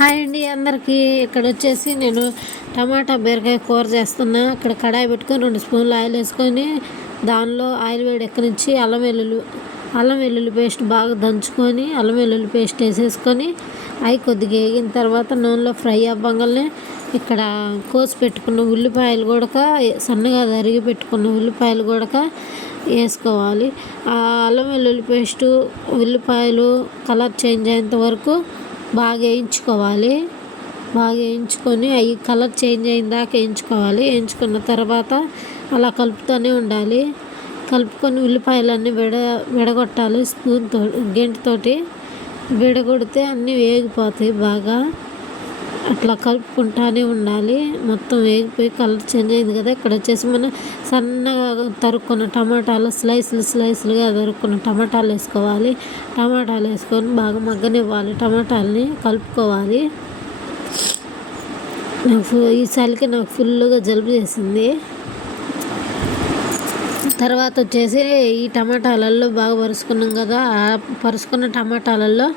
Hi అండి అందరికీ. ఇక్కడ వచ్చేసి నేను టమాటా బీరకాయ కూర చేస్తున్నా. ఇక్కడ కడాయి పెట్టుకొని 2 స్పూన్లు ఆయిల్ వేసుకొని దానిలో ఆయిల్ వేడెక్కనిచ్చి అల్లం వెల్లుల్లి పేస్ట్ బాగా దంచుకొని అల్లం వెల్లుల్లి పేస్ట్ వేసేసుకొని అవి కొద్దిగా వేగిన తర్వాత నూనెలో ఫ్రై అవ్వగానే ఇక్కడ కోసి పెట్టుకున్న ఉల్లిపాయలు కూడా సన్నగా తరిగి పెట్టుకున్న ఉల్లిపాయలు కూడా వేసుకోవాలి. ఆ అల్లం వెల్లుల్లి పేస్టు ఉల్లిపాయలు కలర్ చేంజ్ అయ్యేంత వరకు బాగా వేయించుకోవాలి. బాగా వేయించుకొని అవి కలర్ చేంజ్ అయిన దాకా వేయించుకోవాలి. వేయించుకున్న తర్వాత అలా కలుపుతూనే ఉండాలి. కలుపుకొని ఉల్లిపాయలన్నీ విడగొట్టాలి. స్పూన్తో గెంటితోటి విడగొడితే అన్నీ వేగిపోతాయి. బాగా అట్లా కలుపుకుంటూనే ఉండాలి. మొత్తం వేగిపోయి కలర్ చేంజ్ అయింది కదా. ఇక్కడ వచ్చేసి మనం సన్నగా తరుక్కున్న టమాటాలు స్లైస్లుగా తరుక్కున్న టమాటాలు వేసుకోవాలి. టమాటాలు వేసుకొని బాగా మగ్గనివ్వాలి. టమాటాలని కలుపుకోవాలి. ఈ చలికి నాకు ఫుల్గా జలుబు చేసింది. తర్వాత వచ్చేసి ఈ టమాటాలలో బాగా పరుచుకున్నాం కదా. ఆ పరుచుకున్న టమాటాలలో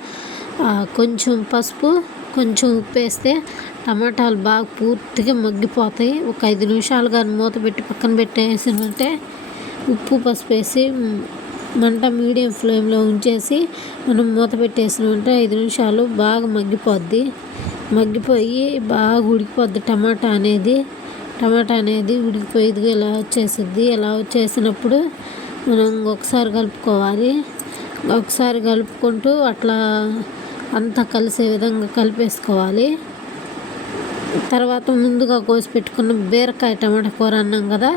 కొంచెం పసుపు కొంచెం ఉప్పు వేస్తే టమాటాలు బాగా పూర్తిగా మగ్గిపోతాయి. ఒక 5 నిమిషాలు కానీ మూత పెట్టి పక్కన పెట్టేసినంటే ఉప్పు పసుపు వేసి మంట మీడియం ఫ్లేమ్లో ఉంచేసి మనం మూత పెట్టేసినంటే 5 నిమిషాలు బాగా మగ్గిపోయి బాగా ఉడికిపోద్ది. టమాటా అనేది ఉడికిపోయి ఇలా వచ్చేసిద్ది. ఇలా వచ్చేసినప్పుడు మనం ఒకసారి కలుపుకోవాలి. ఒకసారి కలుపుకుంటూ అట్లా అంతా కలిసే విధంగా కలిపేసుకోవాలి. తర్వాత ముందుగా కోసి పెట్టుకున్న బీరకాయ టమాటా కూర అన్నాం కదా.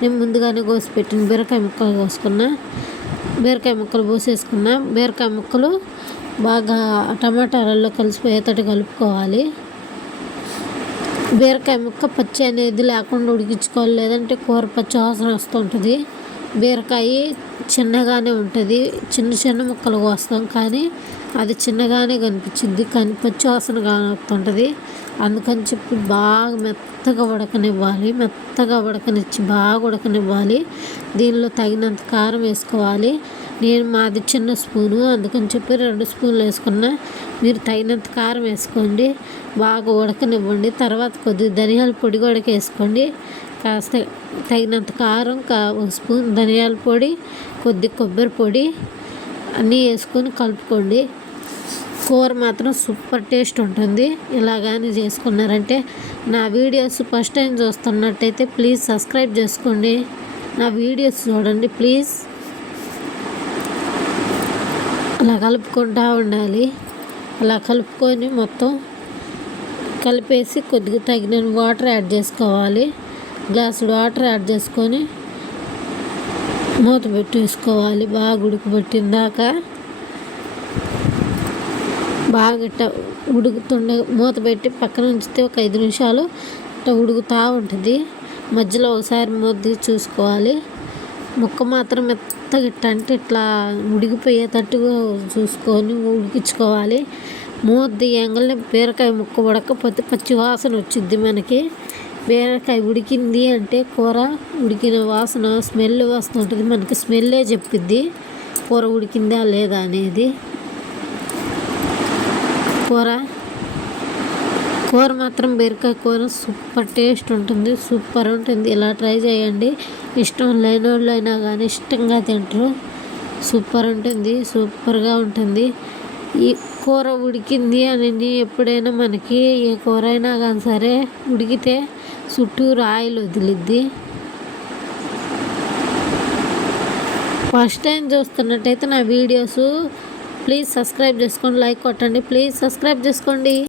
నేను ముందుగానే కోసి పెట్టిన బీరకాయ ముక్కలు బీరకాయ ముక్కలు పోసేసుకున్నా. బీరకాయ ముక్కలు బాగా టమాటాలలో కలిసిపోయేటట్టు కలుపుకోవాలి. బీరకాయ ముక్క పచ్చి అనేది లేకుండా ఉడికించుకోవాలి, లేదంటే కూర పచ్చి వాసన వస్తుంటుంది. బీరకాయ చిన్నగానే ఉంటుంది. చిన్న ముక్కలు కోస్తాం కానీ అది చిన్నగానే కనిపించింది, కానీ పచ్చి వాసన కానుతుంటుంది. అందుకని చెప్పి బాగా మెత్తగా ఉడకనివ్వాలి. దీనిలో తగినంత కారం వేసుకోవాలి. మాది చిన్న స్పూను, అందుకని చెప్పి 2 స్పూన్లు వేసుకున్నా. మీరు తగినంత కారం వేసుకోండి. బాగా ఉడకనివ్వండి. తర్వాత కొద్దిగా ధనియాల పొడి కూడా వేసుకోండి. కాస్త తగినంత కారం, 1 స్పూన్ ధనియాల పొడి, కొద్ది కొబ్బరి పొడి అన్నీ వేసుకొని కలుపుకోండి. కూర మాత్రం సూపర్ టేస్ట్ ఉంటుంది. ఇలాగానే చేసుకున్నారంటే. నా వీడియోస్ ఫస్ట్ టైం చూస్తున్నట్టయితే ప్లీజ్ సబ్స్క్రైబ్ చేసుకోండి. నా వీడియోస్ చూడండి ప్లీజ్. అలా కలుపుకుంటూ ఉండాలి. అలా కలుపుకొని మొత్తం కలిపేసి కొద్దిగా తగిన వాటర్ యాడ్ చేసుకోవాలి. గ్లాసుడు వాటర్ యాడ్ చేసుకొని మూత పెట్టేసుకోవాలి. బాగా ఉడకబెట్టిందాక బాగా ఉడుకుతుండే మూత పెట్టి పక్కన ఉంచితే ఒక 5 నిమిషాలు ఉడుకుతూ ఉంటుంది. మధ్యలో ఒకసారి మూత చూసుకోవాలి. ముక్క మాత్రం మెత్తగా అంటే ఇట్లా ఉడికిపోయేటట్టుగా చూసుకొని ఉడికించుకోవాలి. మూత తీయంగానే బీరకాయ ముక్క ఉడకపోతే పచ్చి వాసన వచ్చిద్ది. మనకి బీరకాయ ఉడికింది అంటే కూర ఉడికిన వాసన స్మెల్ వస్తుంటుంది. మనకి స్మెల్లే చెప్పిద్ది కూర ఉడికిందా లేదా అనేది. కూర మాత్రం బీరకాయ కూర సూపర్ టేస్ట్ ఉంటుంది. సూపర్ ఉంటుంది. ఇలా ట్రై చేయండి. ఇష్టం లేని వాళ్ళు అయినా కానీ ఇష్టంగా తింటారు. సూపర్గా ఉంటుంది. ఈ కూర ఉడికింది అని ఎప్పుడైనా మనకి ఏ కూర అయినా కానీ సరే ఉడికితే చుట్టూరు ఆయిల్ వదిలిద్ది. ఫస్ట్ టైం చూస్తున్నట్టయితే నా వీడియోస్ ప్లీజ్ సబ్స్క్రైబ్ చేసుకోండి. లైక్ కొట్టండి. ప్లీజ్ సబ్స్క్రైబ్ చేసుకోండి.